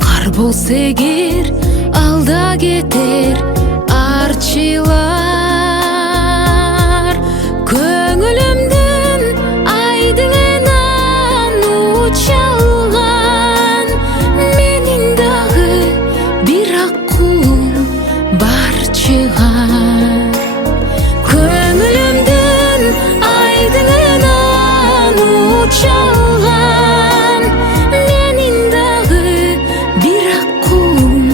Кар болса эгер алда кетер арчылар. Көңүлүмдүн айдыңынан учалган менин дагы бир аккулум бар чыгар. Көңүлүмдүн айдыңынан учалган менин дагы бир аккулум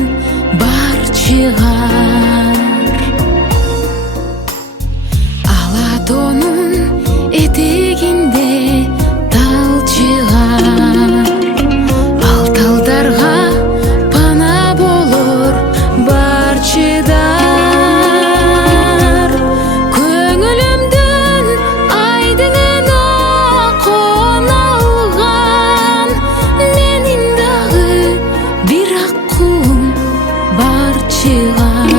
бар чыгар. Ала тонун этегинде тал чыгар. Ал талдарга пана болор бар чыдар. Көңүлүмдүн айдыңына коналган менин дагы бир аккулум бар чыгар.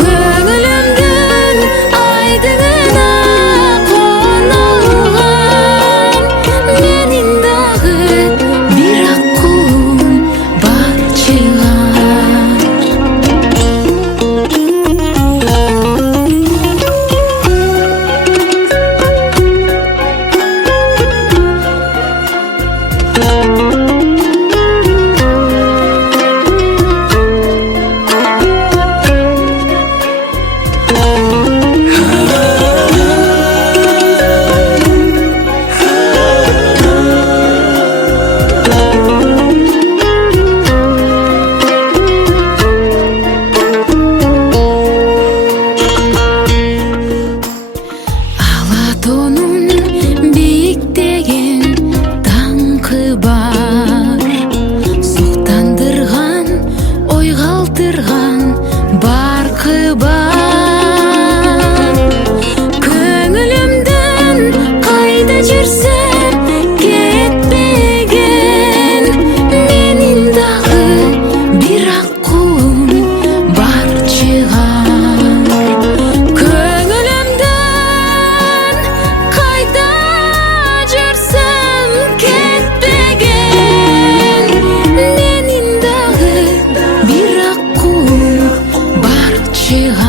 Көңүлүмдүн айдыңына коналган менин дагы бир аккулум бар чыгар. Алатонун бийиктеген даңкы бар. Суктандырган, ойгалтырган баркы бар. Көңүлүмдөн кайда жүрсөм кетпеген менин дагы бир аккулум бар чыгар. Көңүлүмдөн кайда жүрсөм кетпеген менин дагы бир аккулум бар чыгар.